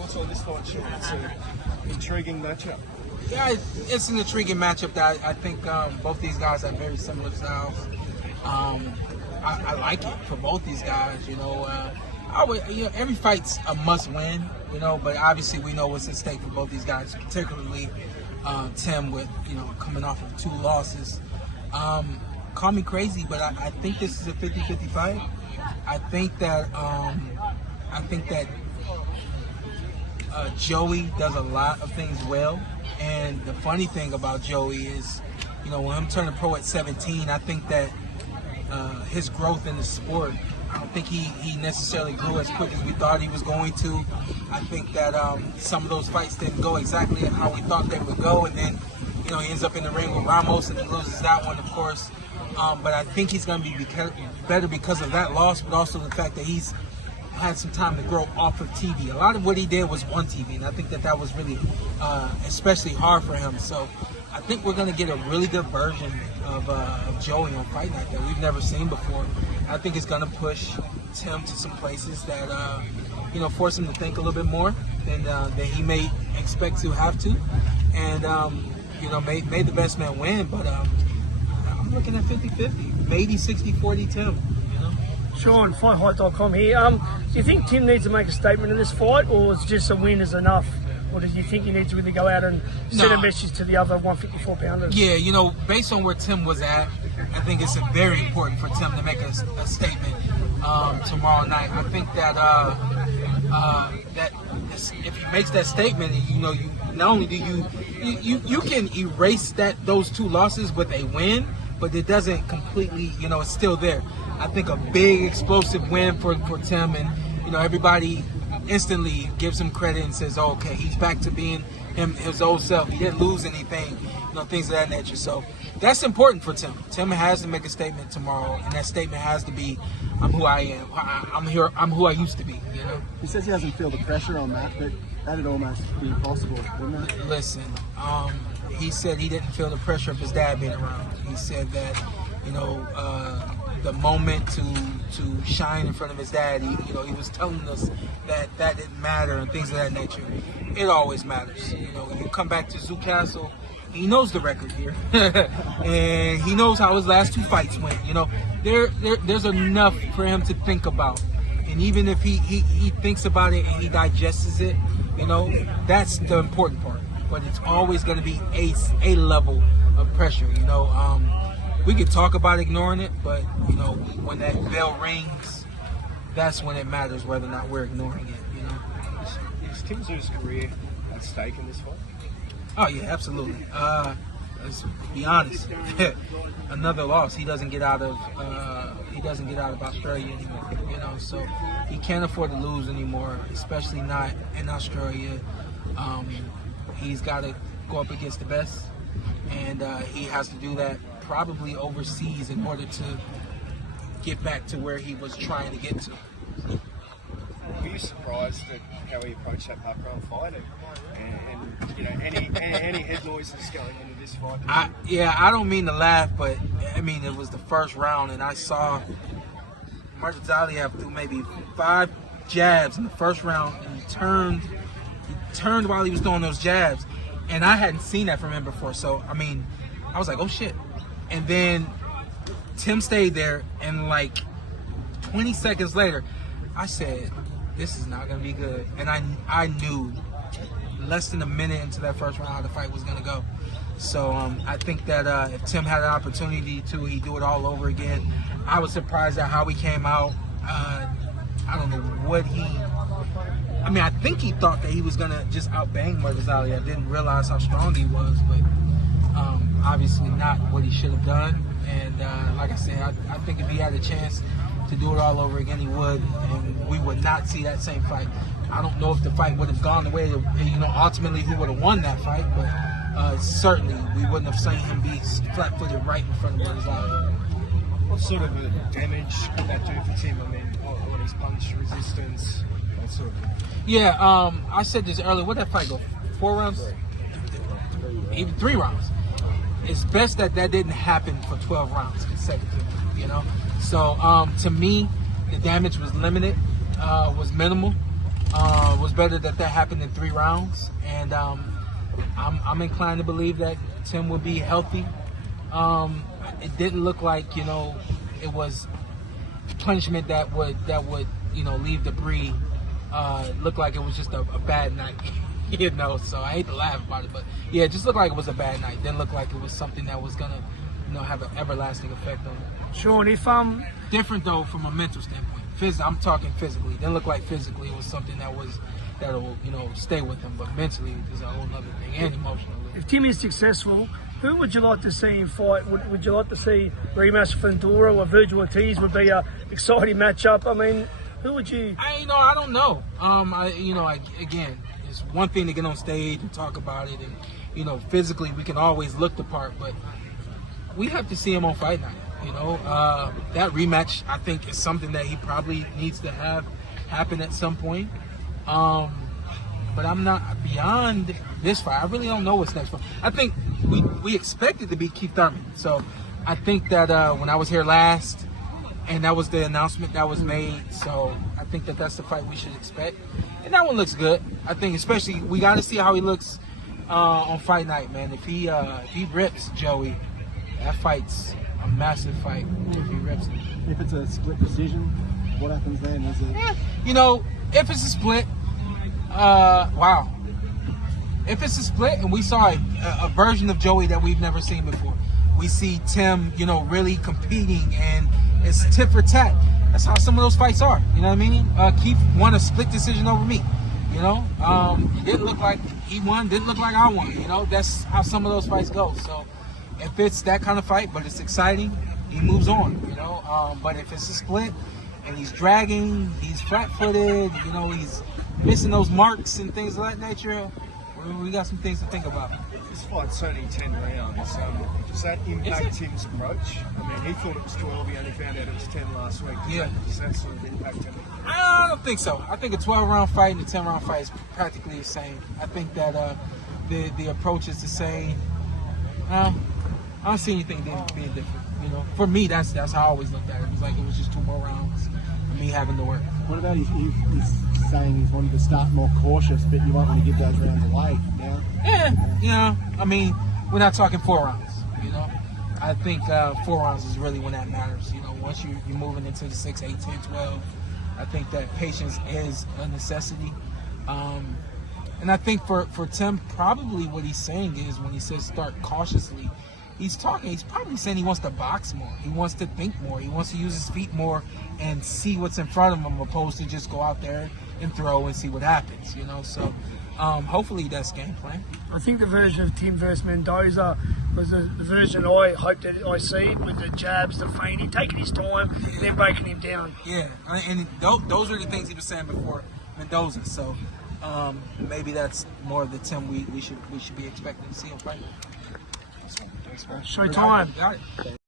Thoughts on this fight, Shawn? It's an intriguing matchup. Yeah, it's an intriguing matchup that I think both these guys have very similar styles. I like it for both these guys. Every fight's a must-win. But obviously we know what's at stake for both these guys, particularly Tim with coming off of 2 losses. Call me crazy, but I think this is a 50-50 fight. I think that Joey does a lot of things well, and the funny thing about Joey is, when him turning pro at 17, I think that his growth in the sport, I don't think he necessarily grew as quick as we thought he was going to. I think that some of those fights didn't go exactly how we thought they would go, and then he ends up in the ring with Ramos and he loses that one, of course. But I think he's going to be better because of that loss, but also the fact that he's had some time to grow off of TV. A lot of what he did was on TV, and I think that was really especially hard for him. So I think we're going to get a really good version of Joey on Fight Night that we've never seen before. I think it's going to push Tim to some places that force him to think a little bit more than he may expect to have to, and may the best man win. But I'm looking at 50-50, maybe 60-40 Tim. Shawn, FightHype.com here. Do you think Tim needs to make a statement in this fight, or is just a win is enough? Or do you think he needs to really go out and send a message to the other 154-pounders? Yeah, based on where Tim was at, I think it's very important for Tim to make a statement tomorrow night. I think that if he makes that statement, you not only do you can erase those 2 losses with a win, but it doesn't completely, it's still there. I think a big explosive win for Tim, and everybody instantly gives him credit and says, oh, okay, he's back to being his old self. He didn't lose anything, things of that nature. So that's important for Tim. Tim has to make a statement tomorrow, and that statement has to be, I'm who I am. I'm here. I'm who I used to be. He says he doesn't feel the pressure on that, but that'd almost be impossible, wouldn't it? Listen, he said he didn't feel the pressure of his dad being around. He said that, the moment to shine in front of his dad, he was telling us that didn't matter and things of that nature. It always matters. You come back to Zoo Castle, he knows the record here, and he knows how his last 2 fights went. There's enough for him to think about, and even if he thinks about it and he digests it, that's the important part. But it's always going to be a level of pressure. We could talk about ignoring it, but when that bell rings, that's when it matters whether or not we're ignoring it. Is Tim Tszyu's career at stake in this fight? Oh yeah, absolutely. Let's be honest. Another loss. He doesn't get out of Australia anymore. So he can't afford to lose anymore, especially not in Australia. He's got to go up against the best, and he has to do that probably overseas in order to get back to where he was trying to get to. Were you surprised at how he approached that background fight, and any head noises going into this fight? I don't mean to laugh, but it was the first round, and I saw Martazaliev do maybe 5 jabs in the first round, and he turned while he was throwing those jabs, and I hadn't seen that from him before. So I was like, oh shit. And then Tim stayed there, and like 20 seconds later, I said, this is not going to be good. And I knew less than a minute into that first round how the fight was going to go. So I think that if Tim had an opportunity to, he'd do it all over again. I was surprised at how he came out. I don't know what I think he thought that he was going to just outbang Martazaliev. I didn't realize how strong he was, but obviously not what he should have done. And like I said, I think if he had a chance to do it all over again, he would, and we would not see that same fight. I don't know if the fight would have gone the way, ultimately who would have won that fight, but certainly we wouldn't have seen him be flat-footed right in front of Martazaliev. What sort of damage could that do for Tim? On his punch resistance, that sort of thing? Yeah, I said this earlier. What did that fight go? 4 rounds? Even 3 rounds. It's best that didn't happen for 12 rounds consecutively, So to me, the damage was limited, was minimal. Was better that happened in 3 rounds, and I'm inclined to believe that Tim will be healthy. It didn't look like, you know, it was punishment that would you know, leave debris. Looked like it was just a bad night. You know, so I hate to laugh about it, but yeah, it just looked like it was a bad night. Didn't look like it was something that was gonna, you know, have an everlasting effect on him. Shawn, if different though from a mental standpoint. I'm talking physically. Didn't look like physically it was something that'll, you know, stay with him, but mentally is a whole other thing, and emotionally. if Tim is successful, who would you like to see him fight? Would you like to see rematch Fundora or Virgil Ortiz? Would be a exciting matchup. I mean, who would you? I don't know. Again, it's one thing to get on stage and talk about it, and you know, physically we can always look the part, but we have to see him on Fight Night. You know, that rematch I think is something that he probably needs to have happen at some point. But I'm not beyond this fight. I really don't know what's next. I think we expect it to be Keith Thurman. So I think that when I was here last, and that was the announcement that was made, so I think that that's the fight we should expect. And that one looks good. I think especially we got to see how he looks on Fight Night, man. If he rips Joey, that fight's a massive fight. If he rips him. If it's a split decision, what happens then? Is it? You know, if it's a split, wow. If it's a split and we saw a version of Joey that we've never seen before, we see Tim, you know, really competing and it's tit for tat. That's how some of those fights are. You know what I mean? Keith won a split decision over me. You know, it didn't look like he won. Didn't look like I won. You know, that's how some of those fights go. So if it's that kind of fight, but it's exciting, he moves on. You know, but if it's a split and he's dragging, he's flat-footed, you know, he's missing those marks and things of that nature, we got some things to think about. This fight's only 10 rounds. Does that impact Tim's approach? I mean, he thought it was 12. He only found out it was 10 last week. Does that sort of impact him? I don't think so. I think a 12-round fight and a 10-round fight is practically the same. I think that the approach is the same. I don't see anything being different. You know, for me, that's how I always looked at it. It was like it was just 2 more rounds of me having to work. What about he's saying he's wanted to start more cautious, but you won't want to give those rounds away now? Yeah, I mean, we're not talking 4 rounds, you know. I think 4 rounds is really when that matters. You know, once you're moving into the 6, 8, 10, 12, I think that patience is a necessity. And I think for Tim, probably what he's saying is when he says start cautiously, he's probably saying he wants to box more. He wants to think more. He wants to use his feet more and see what's in front of him opposed to just go out there and throw and see what happens, you know. So hopefully that's game plan. I think the version of Tim versus Mendoza was the version I hoped that I see, with the jabs, the feinting, taking his time, and then breaking him down. Yeah, and those were the things he was saying before Mendoza. So maybe that's more of the Tim we should be expecting to see him fight. Showtime. Got it.